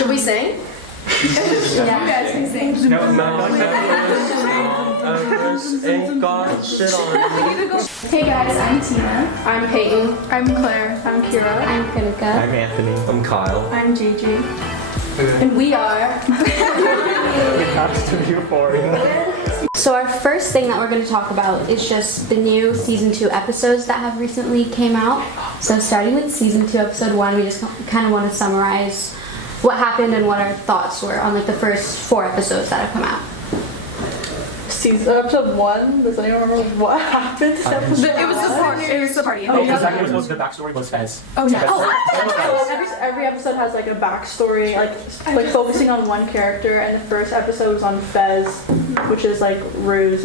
Should we sing? Yeah. You guys can sing. No. Hey guys, I'm Tina. I'm Payton. I'm Claire. I'm Keira. I'm Kritika. I'm Anthony. I'm Kyle. I'm Gigi. And we are... That's to Euphoria. So our first thing that we're going to talk about is just the new season 2 episodes that have recently came out. So starting with season 2 episode 1, we just kind of want to summarize what happened and what our thoughts were on like the first 4 episodes that have come out. Episode 1. Does anyone remember what happened? It was the party. Oh, the backstory was Fez. Oh yeah. Every episode has like a backstory, like focusing on one character, and the first episode was on Fez, which is like Rue's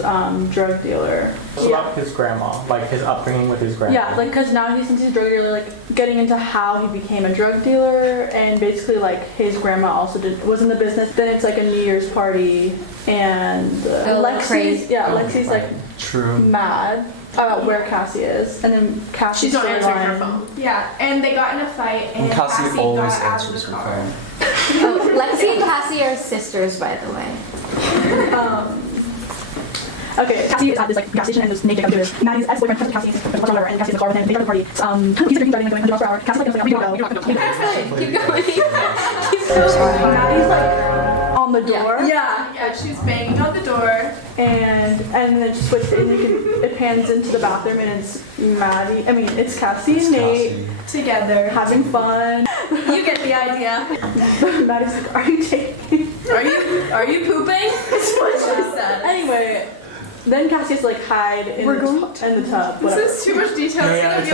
drug dealer. It's about his grandma, like his upbringing with his grandma. Yeah, like because now since he's a drug dealer, like getting into how he became a drug dealer, and basically like his grandma also was in the business. Then it's like a New Year's party, and Lexi's like mad about where Cassie is, and then Cassie's not answering her phone. Yeah, and they got in a fight, and Cassie always answers her phone. Oh, Lexi and Cassie are sisters, by the way. Okay, Cassie is at this like gas station, and this Nate Jacob is Maddie's ex-boyfriend comes to Cassie and Cassie's in the car with him. They go to the party. He's drinking, driving, going 100 miles per hour. Cassie's like, we don't go. Keep going. Maddie's like on the door. Yeah, she's banging on the door, and then it just switches, and it pans into the bathroom, and it's it's Cassie and Nate together having fun. You get the idea. Maddie's like, are you taking? Are you pooping? That's what she said. Anyway, then Cassie has to like hide in the tub. Whatever. This is too much detail. It's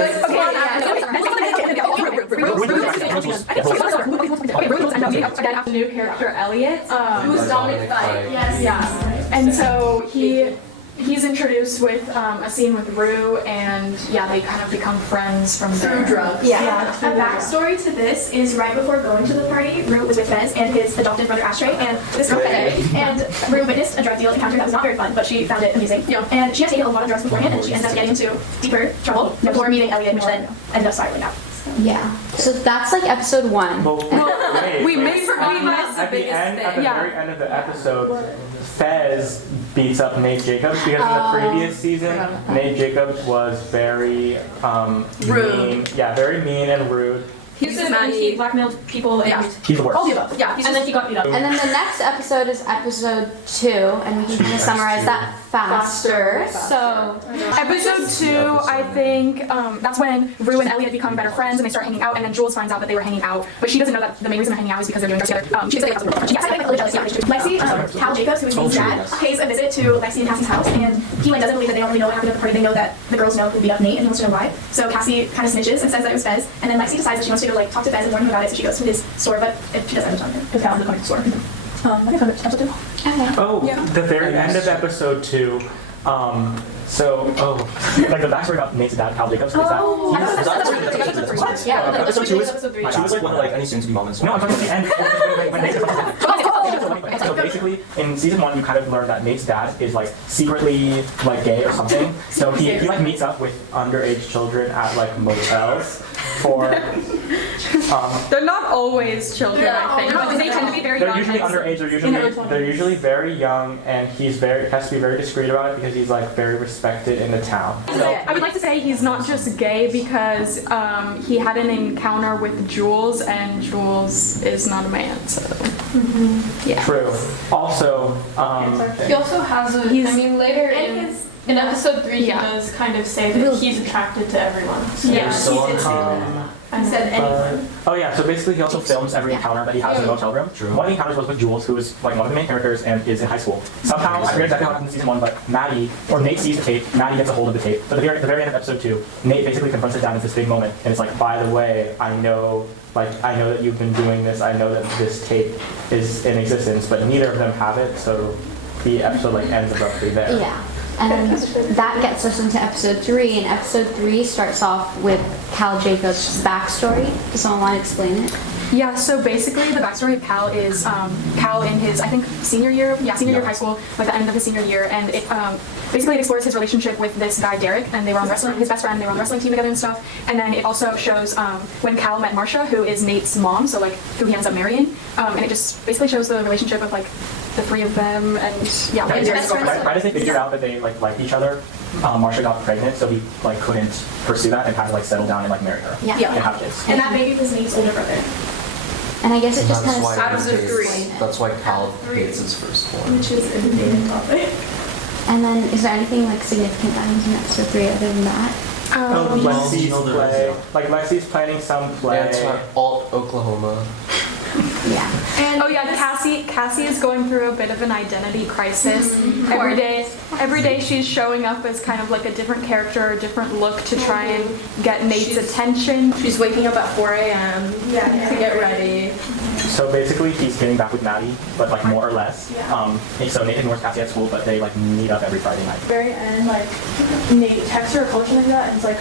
gonna be like a new character, Elliot, who's Dominic fight. Yes. Yeah. And so he's introduced with a scene with Rue, and they kind of become friends from there. Through drugs. Yeah. A backstory to this is right before going to the party, Rue was with Fez and his adopted brother Ashtray and this girl Fede, and Rue witnessed a drug deal encounter that was not very fun, but she found it amusing. Yeah. And she had taken a lot of drugs beforehand, and she ended up getting into deeper trouble before meeting Elliot, which then ended up spiraling out. Yeah. So that's like episode 1. We missed the biggest thing. At the very end of the episode, Fez beats up Nate Jacobs because in the previous season, Nate Jacobs was very rude. Mean. Yeah, very mean and rude. He blackmailed people and he's the worst. All the above. Yeah, and then he got beat up. And then the next episode is episode 2, and we can kind of summarize that faster. So, episode 2, I think that's when Rue and Elliot become better friends, and they start hanging out. And then Jules finds out that they were hanging out, but she doesn't know that the main reason they're hanging out is because they're doing drugs together. She's like, Lexi, Cal Jacobs, who is Nate's dad, pays a visit to Lexi and Cassie's house, and he doesn't believe that they don't really know what happened at the party. They know that the girls know who beat up Nate, and he wants to know why. So Cassie kind of snitches and says that it was Fez, and then Lexi decides that she wants to go talk to Fez and warn him about it. So she goes to his store, but she doesn't end up telling him. Because Cal is coming to the store. I think that's episode 2. okay. The very end of episode 2. Like the backstory about Nate's dad, Cal Jacobs, is that episode 2 was one of like any soon-to-be moments. No, I'm talking about the end. When Nate So basically, in season 1, you kind of learn that Nate's dad is like secretly like gay or something. So he like meets up with underage children at like motels for. They're not always children, I think. No, they tend to be very young. They're usually underage. They're usually very young, and has to be very discreet about it because he's like very respected in the town. So, I would like to say he's not just gay because he had an encounter with Jules, and Jules is not a man. So yeah. True. Also, he also has later in episode 3, he does kind of say that he's attracted to everyone. So I said anyone. So basically he also films every encounter that he has in the motel room. True. One of the encounters was with Jules, who is like one of the main characters and is in high school. Somehow, I forget exactly how it happened in season 1, but Nate sees the tape, Maddie gets a hold of the tape. But at the very end of episode 2, Nate basically confronts it down at this big moment, and it's like, by the way, I know that you've been doing this, I know that this tape is in existence, but neither of them have it, so the episode ends abruptly there. Yeah. And that gets us into episode 3, and episode 3 starts off with Cal Jacobs' backstory. Does someone want to explain it? Yeah, so basically the backstory of Cal is Cal in his, I think, senior year of high school, like the end of his senior year, and it basically it explores his relationship with this guy Derek, and they were on wrestling, his best friend, they were on the wrestling team together and stuff, and then it also shows when Cal met Marcia, who is Nate's mom, so like who he ends up marrying, and it just basically shows the relationship of like the three of them, and yeah, Right as they figured Yeah. out that they like each other, Marcia got pregnant, so he like couldn't pursue that and had to like settle down and like marry her Yeah. Yeah. and have kids. And that baby was Nate's older brother, And I guess it just That's kind of why out of the he three. hates- That's why Cal hates his firstborn. which is a debated topic. And then, is there anything like significant that happens in episode 3 other than that? Lexi's you know there play, is, like Lexi's planning some play. Yeah, it's Alt Oklahoma. Yeah. And Oh yeah, Cassie is going through a bit of an identity crisis. Every day she's showing up as kind of like a different character, a different look to try and get Nate's attention. She's waking up at 4 a.m. Yeah. to get ready. So basically, he's getting back with Maddie, but like more or less. Yeah. So Nate ignores Cassie at school, but they like meet up every Friday night. Very end, like Nate texts her or calls her like that, and it's like,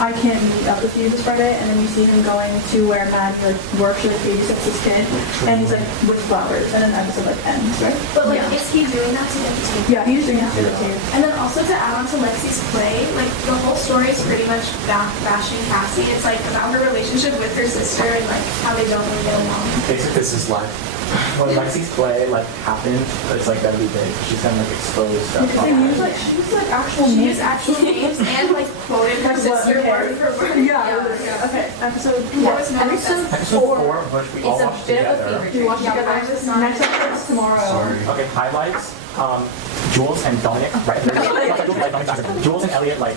I can't meet up with you this Friday, and then you see him going to where Maddie like works, she like babysits this kid, and he's like with flowers, and then the episode like ends, right? But like, Yeah. is he doing that to get the tape? Yeah, he's doing that to the Yeah. tape. And then also to add on to Lexi's play, like the whole story is pretty much bashing Cassie. It's like about her relationship with her sister and like how they don't really get along. Basically, This is life. when Lexi's play like happens, it's like gonna be big. She's gonna like expose stuff. Because they use like, she used like actual She names. used actual names and like quoted her Like, sister okay. word for word. Yeah. Okay. Episode. There was no Episode Episode 4, which we all It's a watched bit of a together. fever You dream. watch Yeah, together. I was not- Next episode's tomorrow. Sorry. Okay, highlights. Jules and Dominic, right? Jules and Elliot like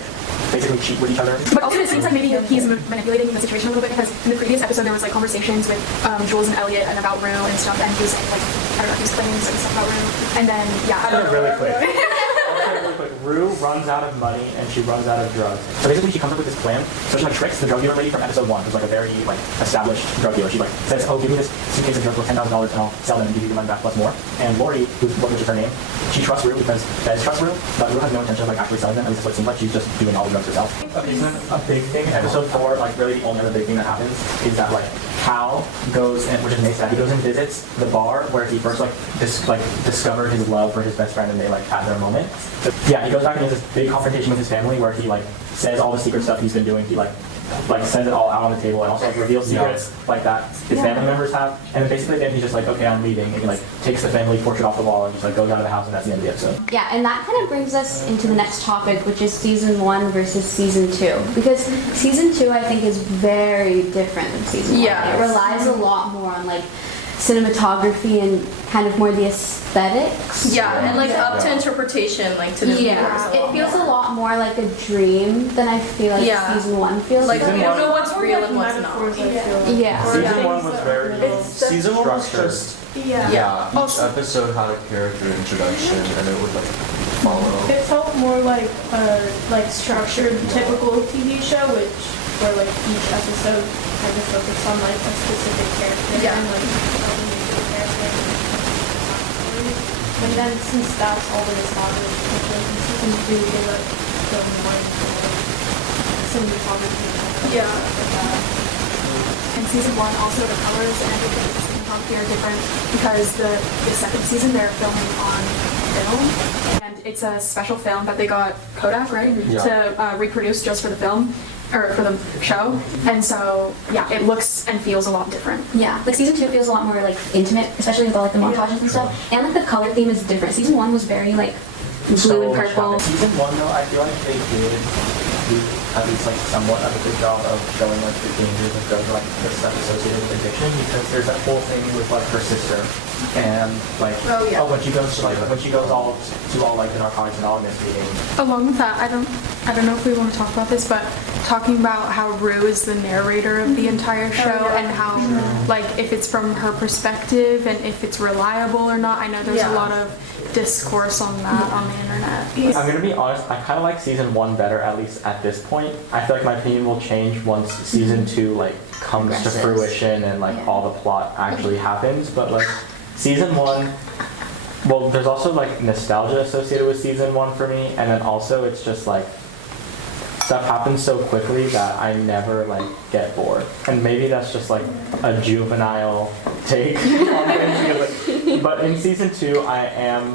basically cheat with each other. But also it seems like maybe he's manipulating the situation a little bit because in the previous episode there was like conversations with Jules and Elliot and about Rue and stuff, and he was saying like, I don't know, he was claiming certain stuff about Rue. And then yeah, I don't know. Really quick. Really quick. Rue runs out of money and she runs out of drugs. So basically she comes up with this plan. So she like tricks the drug dealer lady from episode 1, who's like a very like established drug dealer. She like says, oh, give me this suitcase of drugs worth $10,000 and I'll sell them and give you the money back plus more. And Lori, which is her name, she trusts Rue because Bez trusts Rue, but Rue has no intention of like actually selling them. At least that's what it seems like. She's just doing all the drugs herself. Okay, so then a big thing in episode 4, like really the only other big thing that happens is that like Cal goes and, which is Nate's dad, he goes and visits the bar where he first discovered his love for his best friend and they like had their moment. So, yeah, he goes back and has this big confrontation with his family where he like says all the secret stuff he's been doing. He like says it all out on the table and also like, reveals secrets like that his family members have. And then basically then he's just like, okay, I'm leaving, and he like takes the family portrait off the wall and just like goes out of the house, and that's the end of the episode. Yeah, and that kind of brings us into the next topic, which is season 1 versus season 2. Because season 2, I think, is very different than season 1. Yeah. It relies a lot more on like cinematography and kind of more the aesthetics. Yeah, and like up to interpretation, like to the viewers. Yeah, it feels a lot more like a dream than I feel like Yeah. season 1 feels Like like. we don't know what's real and what's Metaphors, not. I feel. Yeah. Season 1 was very Season 1 was structured. just, Yeah. yeah, each episode had a character introduction and it would like follow. It felt more like structured, typical TV show, where like each episode kind of focused on like a specific character Yeah. and like helping make the character. And then since that's all that established, like in season 2 they like go more into like cinematography and stuff Yeah. like that. And season 1 also the colors and everything in the cinematography are different because the second season they're filming on film, and it's a special film that they got Kodak, right, Yeah. to reproduce just for the film or for the show. And so yeah, it looks and feels a lot different. Yeah, like season 2 feels a lot more like intimate, especially with all like the montages and stuff. And like the color theme is different. Season 1 was very like blue and purple. Season 1 though, I feel like they did do at least like somewhat of a good job of showing like the dangers of drugs, or like the stuff associated with addiction, because there's that whole thing with like her sister and like when she goes all like the Narcotics Anonymous meeting. Along with that, I don't know if we want to talk about this, but talking about how Rue is the narrator of the entire show and how like if it's from her perspective and if it's reliable or not. I know there's a lot of discourse on that on the internet. I'm gonna be honest, I kind of like season 1 better, at least at this point. I feel like my opinion will change once season 2 like comes to Progresses. fruition and like all the plot actually happens. But like season 1, well, there's also like nostalgia associated with season 1 for me, and then also it's just like stuff happens so quickly that I never like get bored. And maybe that's just like a juvenile take on things. But in season 2, I am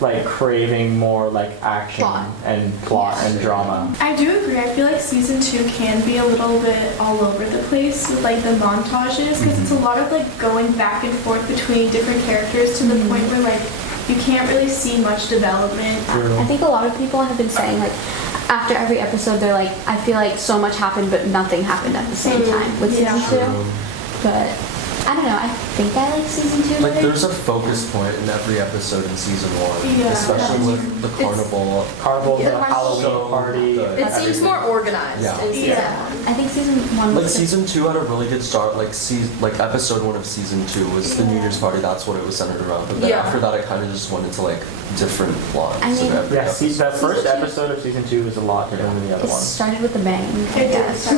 like craving more like action and plot and drama. I do agree. I feel like season 2 can be a little bit all over the place with like the montages because it's a lot of like going back and forth between different characters to the point where like you can't really see much development. I think a lot of people have been saying like after every episode they're like, I feel like so much happened but nothing happened at the same time with season 2. But I don't know, I think I like season 2 Like better. there's a focus point in every episode in season 1, especially with the carnival. The Halloween party. It seems more organized in season 1. I think season 1 was Like season 2 had a really good start. Like episode 1 of season 2 was the New Year's party. That's what it was centered around. But then after that, it kind of just went into like different plots. I mean, in every Yeah, episode. that first episode of season 2 is a lot different than the other It one. started with a bang, I guess.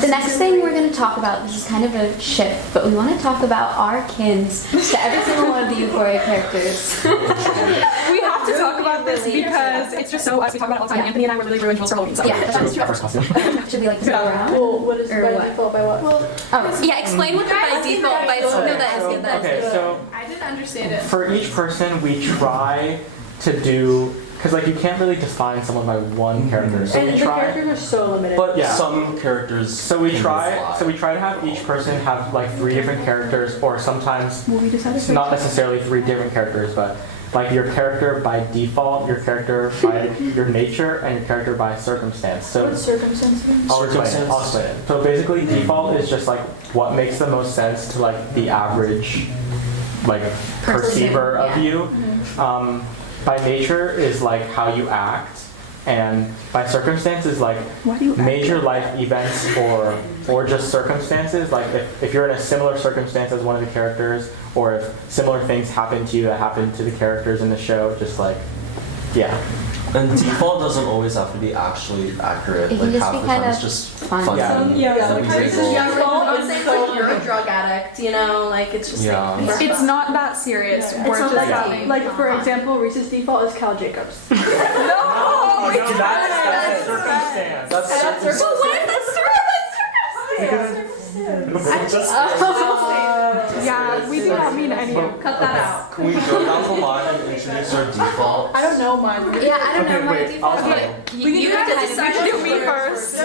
The next thing we're going to talk about, this is kind of a shift, but we want to talk about our kins to every single one of the Euphoria characters. We have to talk about this because it's just so us. We talk about it all the time. Anthony and I were really ruined for Halloween. So Yeah. First costume. Should we like go around? Well, what is Or by what? default by what? Oh, yeah, explain what the by default by Okay, so I didn't understand it. for each person, we try to do, because like you can't really define someone by one character. So And we the try. characters are so limited. But Yeah. some characters. So we can try. fly. So we try to have each person have like 3 different characters, or sometimes Well, we just had it's not necessarily 3 different characters, but like your character by default, your character by your nature, and your character by circumstance. So What circumstances? I'll explain it. So basically, default is just like what makes the most sense to like the average like perceiver of you. By nature is like how you act, and by circumstance is like major life events or just circumstances. Like if you're in a similar circumstance as one of the characters, or if similar things happen to you that happen to the characters in the show, just like And default doesn't always have to be actually accurate. It can Like just half be the time kind it's of just fun. funny. Yeah. and reasonable. You're a drug addict, you know, like it's just Yeah. like, It's not that serious. It's We're not just like, having like for example, Reese's default is Cal Jacobs. no, that's circumstance. That's circumstance. But what if that's Yeah, we do not mean any of cut that out. Can we go down the line and introduce our default? I don't know mine. Yeah, I don't know Okay, my wait, default. I'll but You have to decide do me first.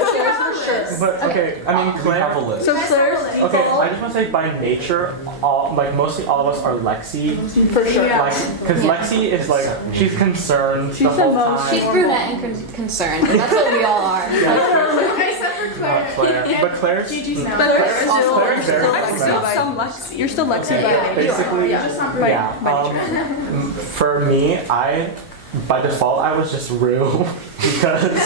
But okay, I mean We have a Claire. list. So Claire's Okay, I just want to say by nature, mostly all of us are Lexi. for sure. Like, because Lexi is like, she's concerned She's the whole the most- time. She's brunette and concerned. And that's what we all are. Except for Not Claire. But Claire's, Gigi's now. Claire's very I'm still concerned. some Lexi. You're still Lexi by name. Basically, By yeah. For me, by default, I was just Rue because,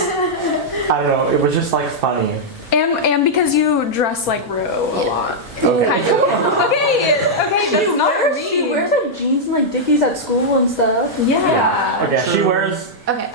I don't know, it was just like funny. And because you dress like Rue a lot. Kind of. Okay, that's not for She me. wears like jeans and like dickies at school and stuff. Yeah. Okay, she wears, Okay,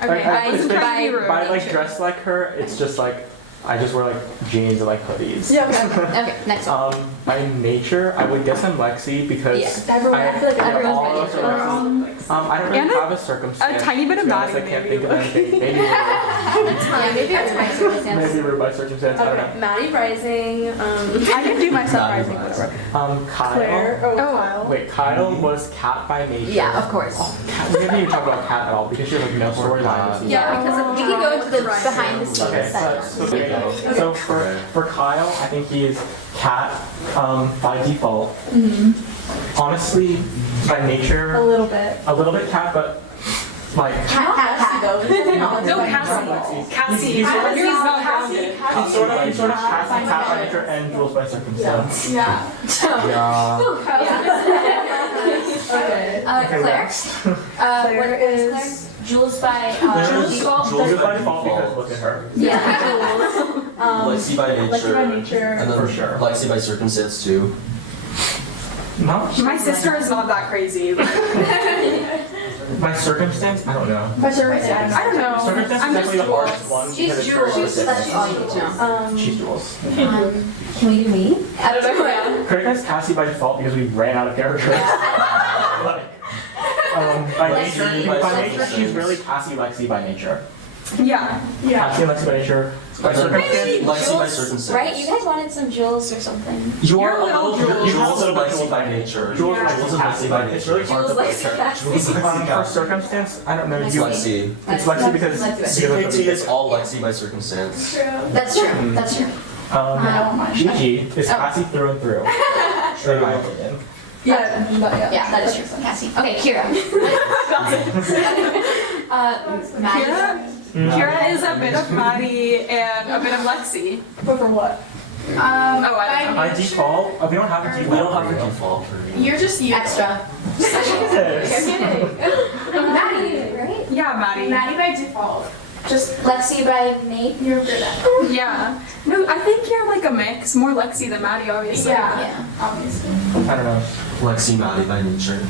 it's By by like dressed like her, it's just like, I just wear like jeans and like hoodies. Yeah, okay. Okay, next one. By nature, I would guess I'm Lexi because Yeah. Everyone, I feel like everyone's all of us are Lexi. I don't really And have a circumstance. a tiny bit of to be honest, Maddie, I can't maybe, think of anything. Maybe Rue. Yeah, maybe it's my circumstance. Maybe Rue by circumstance. I don't know. Maddie Rising, I can do my surprising whatever. Kyle. Claire. Oh, Kyle. Wait, Kyle was cat by nature. Yeah, of course. Cat, we haven't even talked about cat at all because she has like no storyline. yeah, because of We can go into the behind the scenes Okay, segment. so for Kyle, I think he is cat by default. Honestly, by nature, A little bit. a little bit cat, but like No, Cassie. he's sort of cat by nature and Jules by circumstance. Yeah. Okay. Claire? Claire is. Claire? Jules by default? Jules by default because look at her. Yeah. Lexi by nature. Lexi by nature. And then For sure. Lexi by circumstance too. No, My sister is not that crazy. my circumstance, I don't know. By circumstance. I don't know. Circumstance is I'm definitely the just hardest one. She's because it's very Jules. specific. That's all you need to know. She's Jules. Can we do me? I don't know. Krika's Cassie by default because we ran out of characters. Like, by nature, she's really Cassie Lexi by nature. Yeah. Cassie and Lexi by nature. By circumstance. Lexi by circumstance. Right? You guys wanted some jewels or something. You You're are a a little little Jules Jules and by Lexi by nature. Jules and Lexi by It's nature. really hard to Jules, put Lexi, Jules and For Lexi. circumstance, I don't know. It's You, Lexi. it's Lexi because CKT is all Lexi by circumstance. That's true. That's true. Gigi is Cassie through and through. In my opinion. Yeah. Yeah, that is true. Cassie. Okay, Keira. Maddie. Kira is a bit of Maddie and a bit of Lexi. But for what? Oh, I don't know. By default, we don't have a default. We don't have a default for me. You're just you. Extra. Jesus. Maddie, right? Yeah, Maddie. Maddie by default. Just Lexi by Nate. you're good at it. Yeah. No, I think you're like a mix. More Lexi than Maddie, obviously. Yeah. Obviously. I don't know. Lexi, Maddie by nature.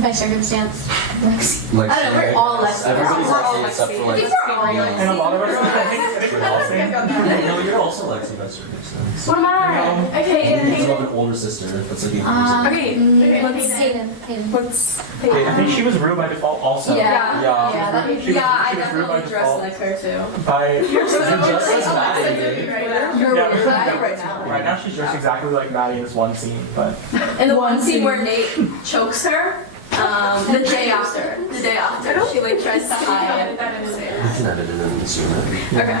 By circumstance. Lexi. Lexi. I don't know, we're all Lexi. Everybody's We're all Lexi except for like. These are all And a lot of us, I think we're all saying. No, you're also Lexi by circumstance. What am I? Okay, You have an older sister. That's like Okay, Let's Hayden. see. let's. I think she was Rue by default also. Yeah. Yeah. Yeah, She was, I she was Rue by definitely dress default. like her too. By, Just as Maddie did. You're Yeah, with Maddie right now. right now she's dressed exactly like Maddie in this one scene, but In the one scene where Nate chokes her, the day after, she like tries to hide. We can edit it in the Zoom. Okay.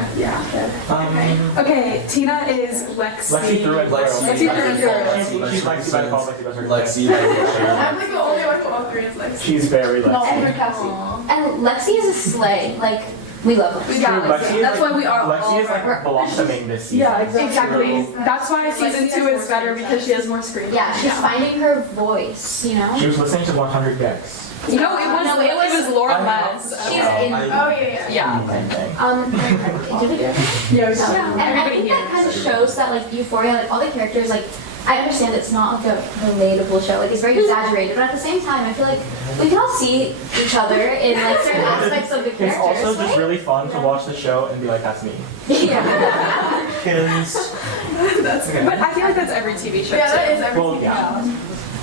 Okay, Tina is Lexi. Lexi through and through. Lexi through and through. She's Lexi by default, Lexi by circumstance. Lexi by nature. I'm like the only one who all three is like. She's very Lexi. And Lexi is a slay. Like, we love Lexi. True, Lexi is That's like, why we are all Lexi is like blossoming this season. Yeah, exactly. Exactly. That's why season 2 is better because she has more screen. Yeah, she's finding her voice, you know? She was listening to 100 Gex. No, it was Laura Les. She's in. Oh yeah. Yeah. Same thing. Did we do it? Yeah, we And I think that kind of shows that like Euphoria, like all the characters, like I understand it's not like a relatable show, like it's very exaggerated, but at the same time, I feel like we can all see each other in like certain aspects of the It's characters. also just really fun to watch the show and be like, that's me. Yeah. Because, But I feel like that's every TV show. Yeah, that is well, everything. yeah.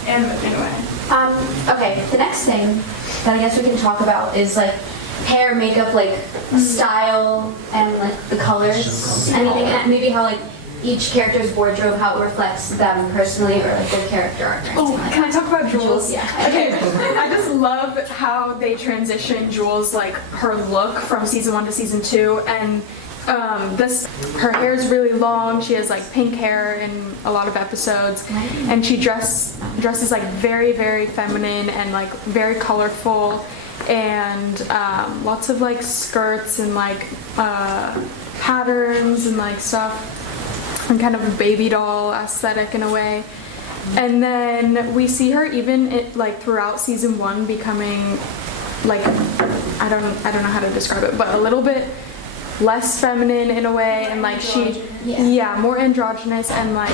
And anyway. Okay, the next thing that I guess we can talk about is like hair, makeup, like style, and like the colors, anything, and maybe how like each character's wardrobe, how it reflects them personally or like their character arc. Or Oh, anything like can I talk about Jules? Yeah. Okay, I just love how they transition Jules, like her look from season 1 to season 2, and her hair is really long. She has like pink hair in a lot of episodes, and she dresses like very, very feminine and like very colorful, and lots of like skirts and like patterns and like stuff, and kind of a baby doll aesthetic in a way. And then we see her even like throughout season 1 becoming like I don't know how to describe it, but a little bit less feminine in a way, and like more androgynous, and like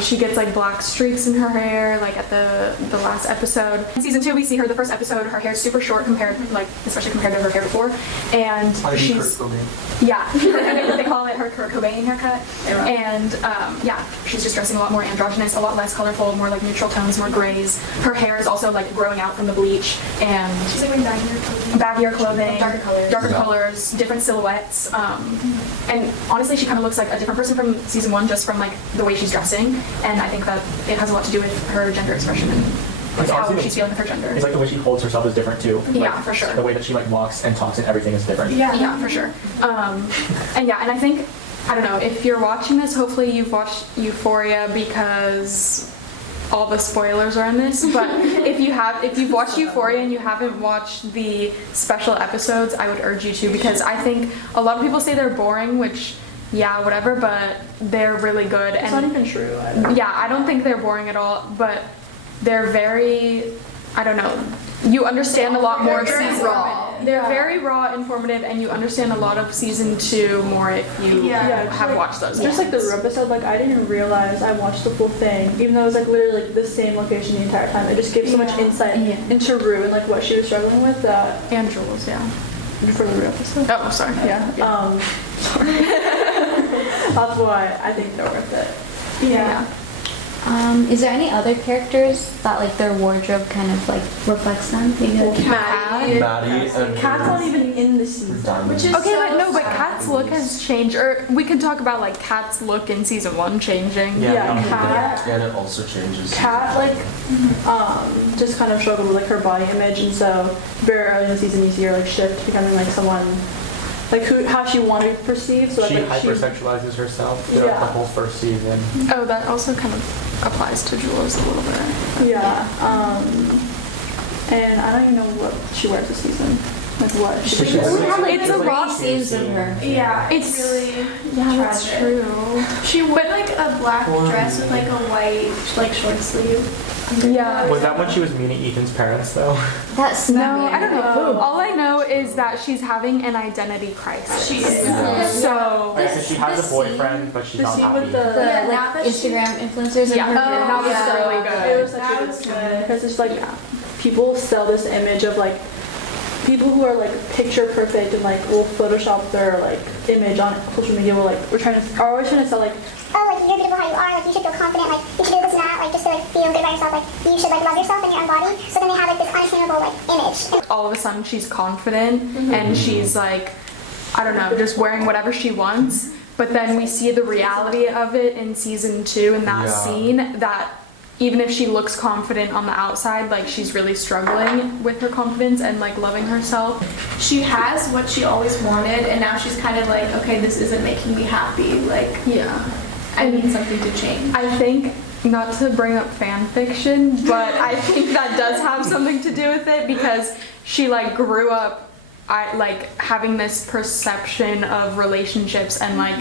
she gets like black streaks in her hair like at the last episode. In season 2 we see her the first episode, her hair's super short especially compared to her hair before, and she's they call it her Kurt Cobain haircut, and she's just dressing a lot more androgynous, a lot less colorful, more like neutral tones, more grays. Her hair is also like growing out from the bleach, and She's like wearing baggier clothing, Darker colors. colors, different silhouettes, and honestly she kind of looks like a different person from season 1 just from like the way she's dressing, and I think that it has a lot to do with her gender expression and like how she's feeling with her gender. It's like the way she holds herself is different too. Yeah, Like, for sure. The way that she like walks and talks and everything is different. Yeah, for sure. And I think, I don't know, if you're watching this, hopefully you've watched Euphoria because all the spoilers are in this, but if you've watched Euphoria and you haven't watched the special episodes, I would urge you to, because I think a lot of people say they're boring, which yeah, whatever, but they're really good. It's And not even true. I don't think they're boring at all, but they're very, I don't know, you understand a lot more of season. They're very raw, informative, and you understand a lot of season 2 more if you have watched those. Just like the Rue episode, like I didn't even realize I watched the full thing, even though it was like literally like the same location the entire time. It just gave so much insight into Rue and like what she was struggling with. And Jules, For the Rue episode. Oh, sorry. That's why I think they're worth it. Yeah. Is there any other characters that like their wardrobe kind of like reflects them? Maybe like Maddie and Kat's not even in the season. Which is Okay, so but no, but sad. Kat's look has changed. Or we could talk about like Kat's look in season 1 changing. Yeah, Kat. and it also changes. Kat like just kind of struggled with like her body image, and so very early in the season you see her like shift, becoming like someone like how she wanted to be perceived. So She like hypersexualizes herself throughout Yeah. the whole first season. Oh, that also kind of applies to Jules a little bit. Yeah. And I don't even know what she wears this season. Like what? She we have like It's a lot scenes of her. Yeah, it's It's- really Yeah, that's tragic. true. She wore like a black dress with like a white like short sleeve. Yeah. Was that when she was meeting Ethan's parents though? That's No, I don't know. All I know is that she's having an identity crisis. She is. So, Okay, so she has the a boyfriend, but she's The not scene happy. with the Yeah, like now that she- Instagram influencers Yeah. in her Oh, group. that was Yeah. really good. It was such That a good was scene good. because it's like people sell this image of like people who are like picture perfect and like will Photoshop their like image on social media. Will like are always trying to sell like, oh, like you're beautiful how you are, like you should feel confident, like you should do this and that, like just to like feel good about yourself, like you should like love yourself and your own body. So then they have like this unattainable like image. all of a sudden she's confident and she's like, I don't know, just wearing whatever she wants. But then we see the reality of it in season 2 in that Yeah. scene that even if she looks confident on the outside, like she's really struggling with her confidence and like loving herself. She has what she always wanted, and now she's kind of like, okay, this isn't making me happy. Like, Yeah. I need something to change. I think, not to bring up fan fiction, but I think that does have something to do with it because she like grew up like having this perception of relationships and like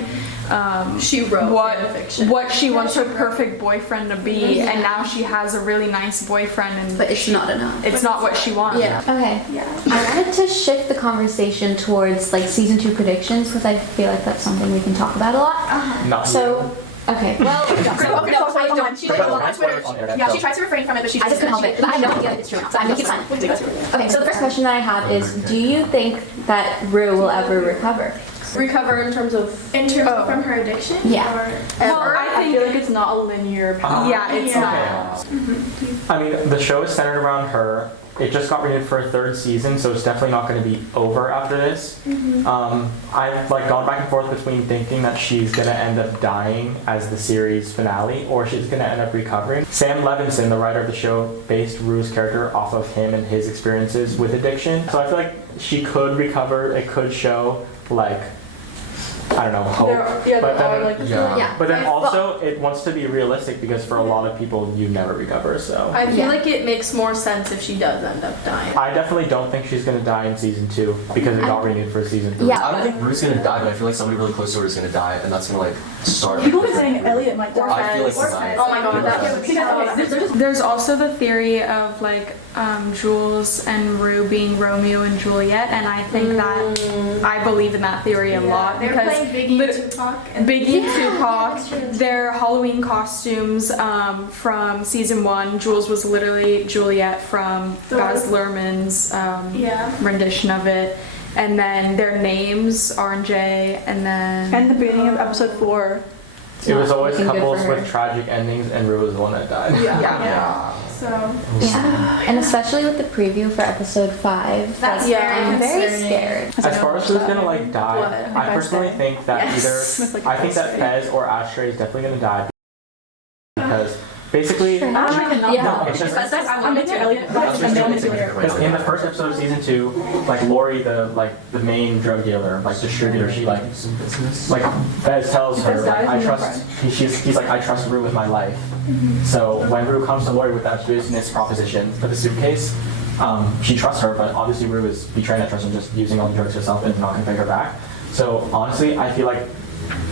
She wrote fan fiction. what she wants her perfect boyfriend to be, and now she has a really nice boyfriend and But it's not enough. it's not what she wants. Yeah. Okay. Yeah. I wanted to shift the conversation towards like season 2 predictions because I feel like that's something we can talk about a lot. Not So, okay. Well, She like, on Twitter. Yeah, she tries to refrain from it, but she I just couldn't help it. But I have no idea if it's true or not, so I'm gonna keep silent. Okay, so the first question that I have is, do you think that Rue will ever recover? Recover in terms of. In terms of from her addiction? Yeah. Or, Well, I feel like it's not a linear path. Yeah, it's Yeah. not. I mean, the show is centered around her. It just got renewed for a 3rd season, so it's definitely not going to be over after this. I've like gone back and forth between thinking that she's going to end up dying as the series finale, or she's going to end up recovering. Sam Levinson, the writer of the show, based Rue's character off of him and his experiences with addiction. So I feel like she could recover. It could show like, I don't know, hope. But then, Yeah. but then also it wants to be realistic because for a lot of people you never recover. So I feel like it makes more sense if she does end up dying. I definitely don't think she's gonna die in season 2 because it got renewed for season 3. Yeah. I don't think Rue's gonna die, but I feel like somebody really close to her is gonna die, and that's gonna like start. People have been saying Elliot might die. I feel like Or Fez. Oh my god, that Because There's also the theory of like Jules and Rue being Romeo and Juliet, and I think that I believe in that theory a lot They're because playing Biggie and Tupac. And Biggie and Tupac, their Halloween costumes from season 1, Jules was literally Juliet from Baz Luhrmann's rendition of it. And then their names, R&J, and then... and the beginning of episode 4. It was always looking good couples for her. with tragic endings, and Rue was the one that died. Yeah. So, Yeah. And especially with the preview for episode 5, That's like, very I'm very concerning. scared. As far as who's gonna like die, What? I personally think that either I think that Fez or Ashtray is definitely gonna die because basically Yeah. it's just I wanted to. That's just gonna take her right because in the now. first episode of season 2, like Lori, the main drug dealer, like distributor, she like Fez tells her like I trust he's like I trust Rue with my life. So when Rue comes to Lori with that business proposition for the suitcase, she trusts her, but obviously Rue is betraying that trust and just using all the drugs herself and not gonna pay her back. So honestly, I feel like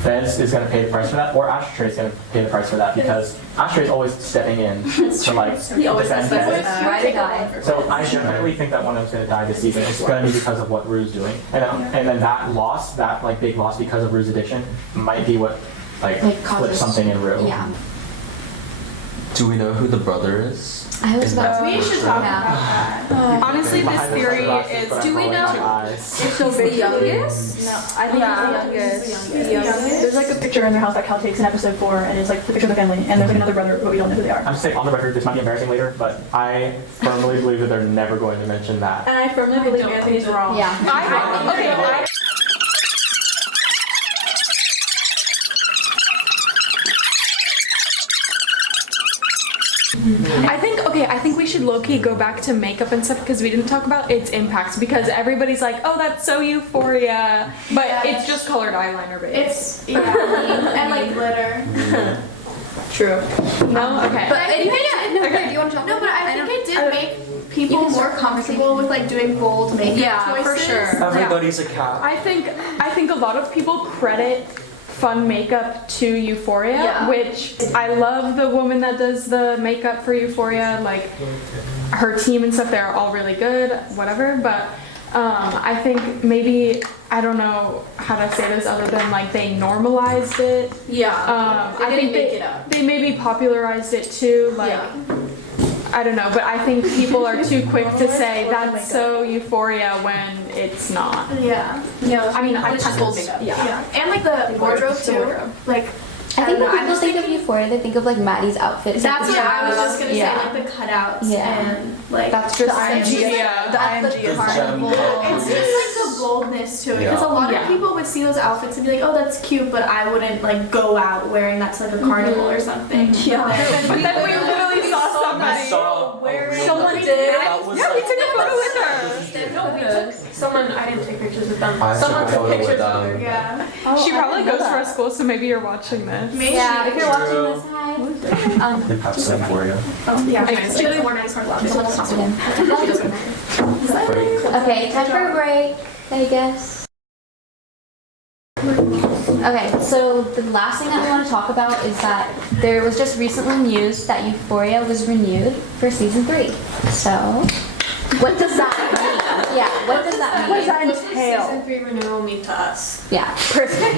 Fez is gonna pay the price for that, or Ashtray is gonna pay the price for that because Ashtray is always stepping in to like defend Fez. So I definitely think that one of them's gonna die this season. It's gonna be because of what Rue's doing, and then that loss, that like big loss because of Rue's addiction, might be what like flips something in Rue. Yeah. Do we know who the brother is? I was about to. We should talk about that. Honestly, this theory is. Do we know if he's the youngest? No, I think he's the youngest. There's like a picture in their house that Cal takes in episode 4, and it's like the picture of the family, and there's like another brother, but we don't know who they are. I'm just saying, on the record, this might be embarrassing later, but I firmly believe that they're never going to mention that. And I firmly believe Anthony's wrong. Yeah. I think we should low-key go back to makeup and stuff because we didn't talk about its impacts because everybody's like, oh, that's so Euphoria, but it's just colored eyeliner base. It's and like glitter. True. No? Okay. But Do you want to talk? No, but I think it did make people more comfortable with like doing bold makeup choices. for sure. Everybody's a cat. I think a lot of people credit fun makeup to Euphoria, which I love the woman that does the makeup for Euphoria, like her team and stuff, they're all really good, whatever, but I think maybe, I don't know how to say this other than like they normalized it. I think they maybe popularized it too, like I don't know, but I think people are too quick to say that's so Euphoria when it's not. Yeah. No, I mean, it's just old makeup. Yeah. And like the wardrobe too. Like I think when people think of Euphoria, they think of like Maddie's outfits. that's what I was just gonna say, Yeah. like the cutouts Yeah. and like That's just the IMG carnival. it's just like the boldness to it because a lot of people would see those outfits and be like, oh, that's cute, but I wouldn't like go out wearing that to like a carnival or something. But then we literally saw somebody. Someone did. Yeah, we took a photo with her. No, we took someone. I didn't take pictures with them. I Someone took a took photo pictures with with her. them. Yeah. She probably goes to our school, so maybe you're watching this. Maybe. Yeah, if you're watching this, hi. They have some for you. Oh, yeah. She doesn't wear nice carnivals. Okay, time for a break, I guess. Okay, so the last thing that we want to talk about is that there was just recently news that Euphoria was renewed for season 3. So, what does that mean? Yeah, what does that mean? What does that entail? Season 3 renewal mean to us? Yeah, perfect.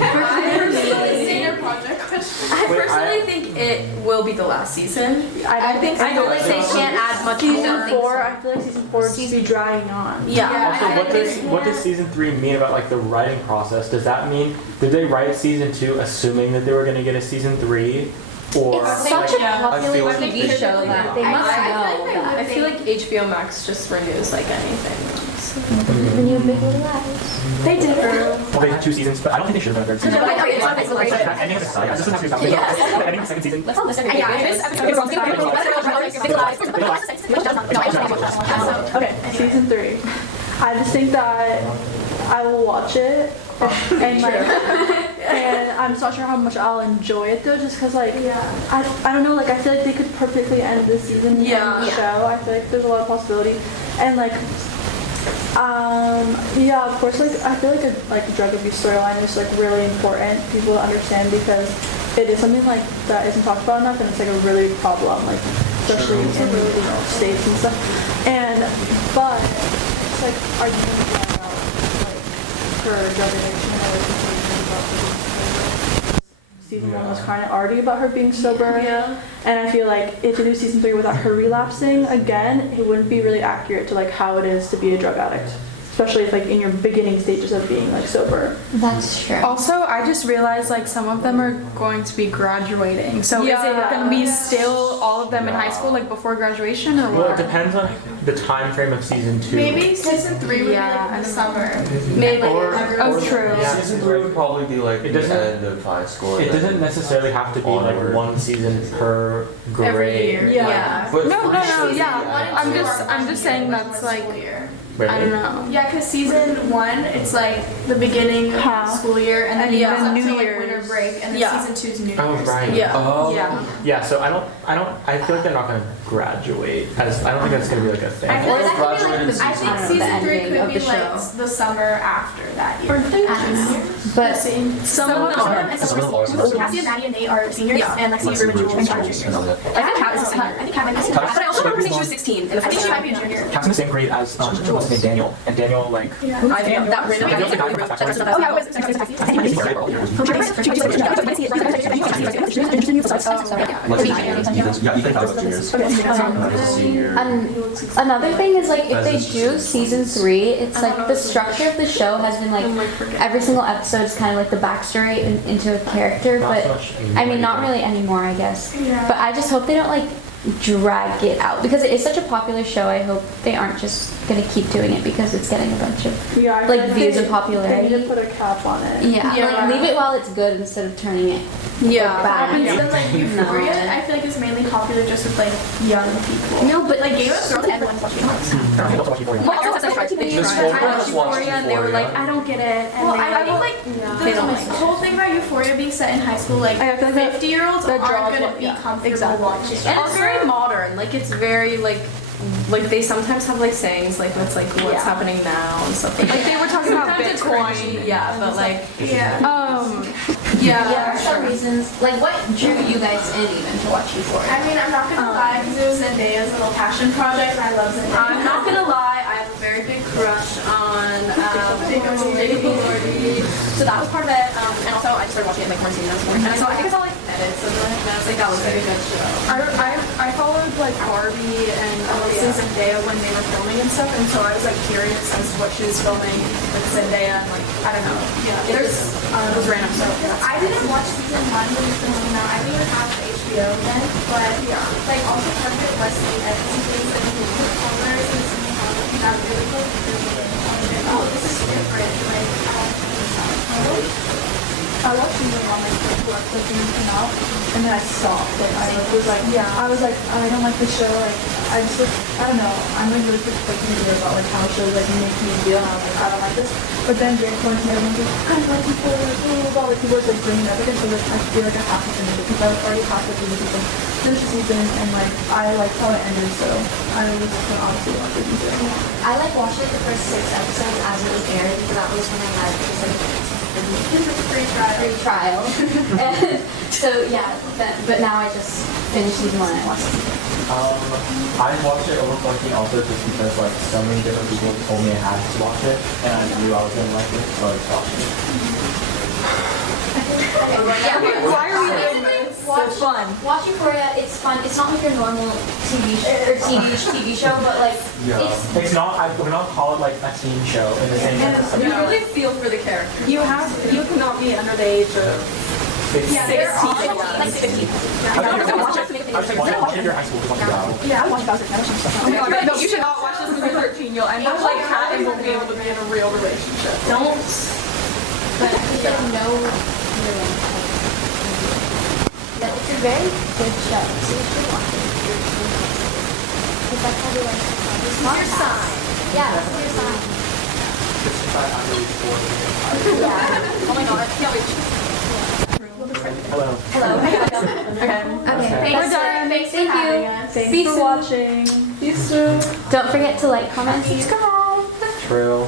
I personally think it will be the last season. I think I feel like they can't add much season more. 4. I feel like season 4 should be dragging on. Yeah. Also, what does season 3 mean about like the writing process? Does that mean, did they write season 2 assuming that they were going to get a season 3? Or It's such a popular like TV show that they must know that. I feel like HBO Max just renews like anything. Renew Big Little Lies. They did. well, they had 2 seasons, but I don't think they should have done a 3rd season. Ending of the saga. This doesn't have to be about ending of the 2nd season. Let's all listen. Okay, season 3. I just think that I will watch it, and like, and I'm just not sure how much I'll enjoy it though, just because like, I don't know, like I feel like they could perfectly end this season in the show. I feel like there's a lot of possibility, and like, of course, like I feel like a drug abuse storyline is like really important for people to understand because it is something like that isn't talked about enough, and it's like a really big problem, like especially in states and stuff. But it's like, are you going to drag out like her drug addiction and everything about season 1 was kind of already about her being sober, and I feel like if you do season 3 without her relapsing again, it wouldn't be really accurate to like how it is to be a drug addict, especially if like in your beginning stages of being like sober. That's true. Also, I just realized like some of them are going to be graduating. So is it going to be still all of them in high school, like before graduation, or Well, what? it depends on the time frame of season 2. Maybe season 3 would be like in the summer. Maybe. Oh, true. Season 3 would probably be like It the doesn't- end of high school. It doesn't necessarily have to be like Onward. 1 season per grade. Every year. Yeah. But No, for yeah. I'm just saying that's like, Really? I don't know. Yeah, because season 1, it's like the beginning of school year, and then it goes up New to like Year's. winter break, and then season 2 is New Year's. Oh, right. Oh. Yeah, so I feel like they're not going to graduate. I don't think that's going to be like a thing. I feel Or like they graduated in I think season season 3 ending could of be the like show. the summer after that year. But Some of them, and some of them, Cassie and Maddie and Nate are seniors, and Lexi and Ruben Jules are juniors. I think Kat is a senior. I think Kat might be a senior. But I also remember saying she was 16 in the I think first she time. might be a junior. Cat's in the same grade as what's his name, Daniel, and Daniel like. I think that random Daniel's the guy guy who that passed Oh, yeah, it was. Ethan thought about juniors. Another thing is like if they do season 3, it's like the structure of the show has been like every single episode is kind of like the backstory into a character, but I mean not really anymore, I guess. But I just hope they don't like drag it out because it is such a popular show. I hope they aren't just gonna keep doing it because it's getting a bunch of like views and popularity. They need to put a cap on it. Yeah, like leave it while it's good instead of turning it bad. Then like Euphoria, I feel like is mainly popular just with like young people. No, but Like Game of Thrones, everyone's watching it. Euphoria and they were like, I don't get it. And well, I think like the whole thing about Euphoria being set in high school, like 50-year-olds aren't gonna be comfortable watching. And it's very modern. Like it's very like they sometimes have like sayings like what's happening now and stuff like They were talking about Bitcoin. but like For some reasons, like what drew you guys in even to watch Euphoria? I mean, I'm not gonna lie, because it was Zendaya's little passion project, and I love Zendaya. I'm not gonna lie, I have a very big crush on Jacob Elordi. So that was part of it. And also I just started watching it like quarantine this morning. And so I think I saw like edits of it, and I was like, that looks like a good show. I followed like Barbie and Elsa Zendaya when they were filming and stuff, and so I was like curious as to what she was filming with Zendaya and like I don't know. It was random stuff. I didn't watch season 1 when it first came out. I didn't even have HBO then, but like also part of it was seeing editing things like the performers and seeing how they got really close to it. Oh, this is different. Like I watched season 1 like the first episode came out, and then I stopped. Like I was like, I don't like the show. Like I just like, I don't know. I'm like really conflicted here about like how shows like make me feel, and I was like, I don't like this. But then during quarantine, everyone's like, I like Euphoria, blah blah blah. Like people are like bringing it up again, so like I feel like I have to finish it because I was already halfway through the season. Finish the season, and like I like how it ended, so I was obviously watch the season. I like watched like the first 6 episodes as it was aired because that was when I had just like free trial. And so yeah, but now I just finished season 1 and I watched it. I watched it over quarantine also just because like so many different people told me I had to watch it, and I knew I was gonna like it, so I just watched it. Why are we doing this? Watch fun. Watch Euphoria. It's fun. It's not like your normal TV show, but like It's not. I would not call it like a teen show in the same sense. You really feel for the character. You cannot be under the age of. they're all like 16. I was like, watch it in your high school because watch it. Yeah, I watched Bowser. No, you should not watch this when you're 13. You'll end up like having won't be able to be in a real relationship. Don't. But you don't know. But it's a very good show, so you should watch it. Because that's how we like to talk. This is your sign. Yeah, this is your sign. Oh my god, I can't wait. Hello. Okay, We're done. Thank you. Thanks for watching. See you soon. Don't forget to like, comment, subscribe. True.